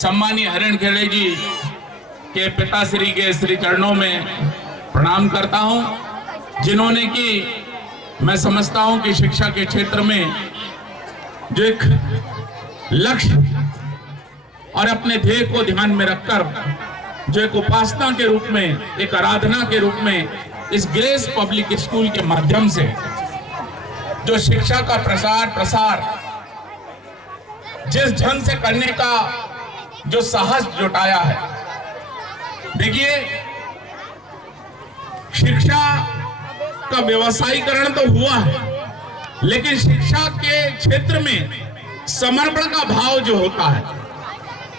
सम्मानीय हरिण खेड़े जी के पिताश्री के श्री चरणों में प्रणाम करता हूं, जिन्होंने कि मैं समझता हूं कि शिक्षा के क्षेत्र में जो एक लक्ष्य और अपने ध्येय को ध्यान में रखकर जो एक उपासना के रूप में, एक आराधना के रूप में इस ग्रेस पब्लिक स्कूल के माध्यम से जो शिक्षा का प्रसार जिस ढंग से करने का जो साहस जुटाया है। देखिए, शिक्षा का व्यवसायीकरण तो हुआ है, लेकिन शिक्षा के क्षेत्र में समर्पण का भाव जो होता है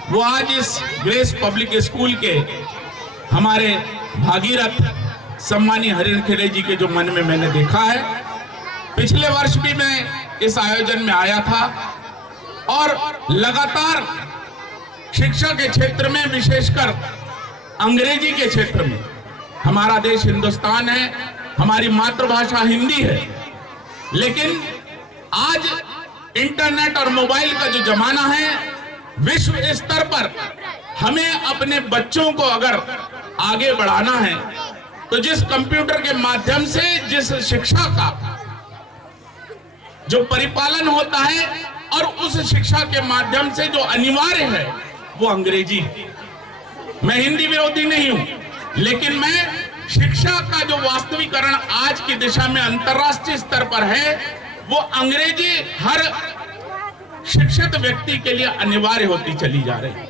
वो आज इस ग्रेस पब्लिक स्कूल के हमारे भागीरथ सम्मानीय हरिण खेड़े जी के जो मन में मैंने देखा है। पिछले वर्ष भी मैं इस आयोजन में आया था और लगातार शिक्षा के क्षेत्र में, विशेषकर अंग्रेजी के क्षेत्र में, हमारा देश हिंदुस्तान है, हमारी मातृभाषा हिंदी है, लेकिन आज इंटरनेट और मोबाइल का जो जमाना है, विश्व स्तर पर हमें अपने बच्चों को अगर आगे बढ़ाना है तो जिस कंप्यूटर के माध्यम से जिस शिक्षा का जो परिपालन होता है और उस शिक्षा के माध्यम से जो अनिवार्य है वो अंग्रेजी। मैं हिंदी विरोधी नहीं हूं, लेकिन मैं शिक्षा का जो वास्तविकरण आज की दिशा में अंतर्राष्ट्रीय स्तर पर है वो अंग्रेजी हर शिक्षित व्यक्ति के लिए अनिवार्य होती चली जा रही है।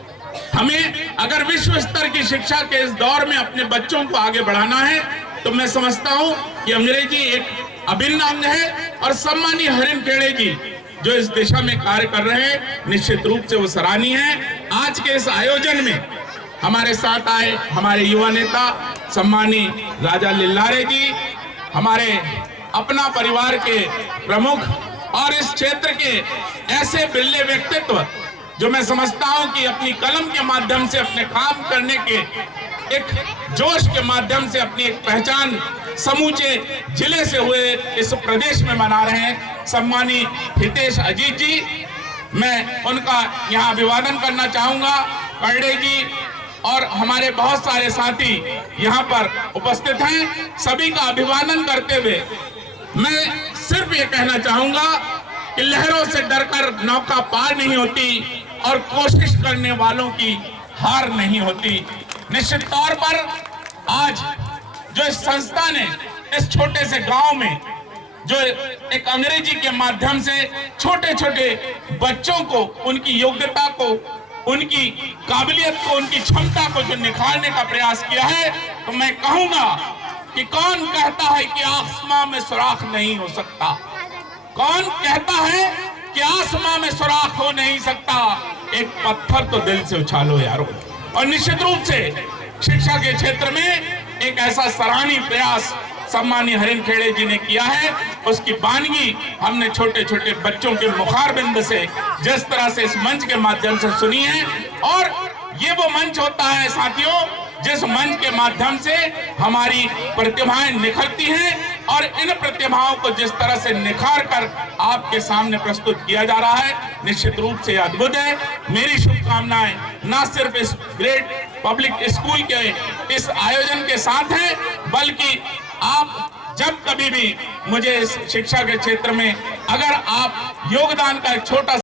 हमें अगर विश्व स्तर की शिक्षा के इस दौर में अपने बच्चों को आगे बढ़ाना है तो मैं समझता हूं कि अंग्रेजी एक अभिन्न अंग है, और सम्मानीय हरिण खेड़े जी जो इस दिशा में कार्य कर रहे हैं, निश्चित रूप से वो सराहनीय है। आज के इस आयोजन में हमारे साथ आए हमारे युवा नेता सम्मानीय राजा लिल्लारे जी, हमारे अपना परिवार के प्रमुख और इस क्षेत्र के ऐसे बिरले व्यक्तित्व जो मैं समझता हूं कि अपनी कलम के माध्यम से अपने काम करने के एक जोश के माध्यम से अपनी एक पहचान समूचे जिले से हुए इस प्रदेश में बना रहे हैं। सम्मानीय हितेश अजीत जी, मैं उनका यहाँ अभिवादन करना चाहूंगा। करडे जी और हमारे बहुत सारे साथी यहाँ पर उपस्थित हैं, सभी का अभिवादन करते हुए मैं सिर्फ ये कहना चाहूंगा कि लहरों से डरकर नौका पार नहीं होती और कोशिश करने वालों की हार नहीं होती। निश्चित तौर पर आज जो इस संस्था ने इस छोटे से गांव में जो एक अंग्रेजी के माध्यम से छोटे छोटे बच्चों को उनकी योग्यता को, उनकी काबिलियत को, उनकी क्षमता को जो निखारने का प्रयास किया है, तो मैं कहूंगा कि कौन कहता है कि आसमां में सुराख नहीं हो सकता? कौन कहता है कि आसमां में सुराख हो नहीं सकता? एक पत्थर तो दिल से उछालो यारो। और निश्चित रूप से शिक्षा के क्षेत्र में एक ऐसा सराहनीय प्रयास सम्मानीय हरिण खेड़े जी ने किया है, उसकी वानगी हमने छोटे छोटे बच्चों के मुखारबिंद से जिस तरह से इस मंच के माध्यम से सुनी है। और ये वो मंच होता है साथियों, जिस मंच के माध्यम से हमारी प्रतिभाएं निखरती हैं, और इन प्रतिभाओं को जिस तरह से निखार कर आपके सामने प्रस्तुत किया जा रहा है, निश्चित रूप से अद्भुत है। मेरी शुभकामनाएं न सिर्फ इस ग्रेट पब्लिक स्कूल के इस आयोजन के साथ है, बल्कि आप जब कभी भी मुझे इस शिक्षा के क्षेत्र में अगर आप योगदान का एक छोटा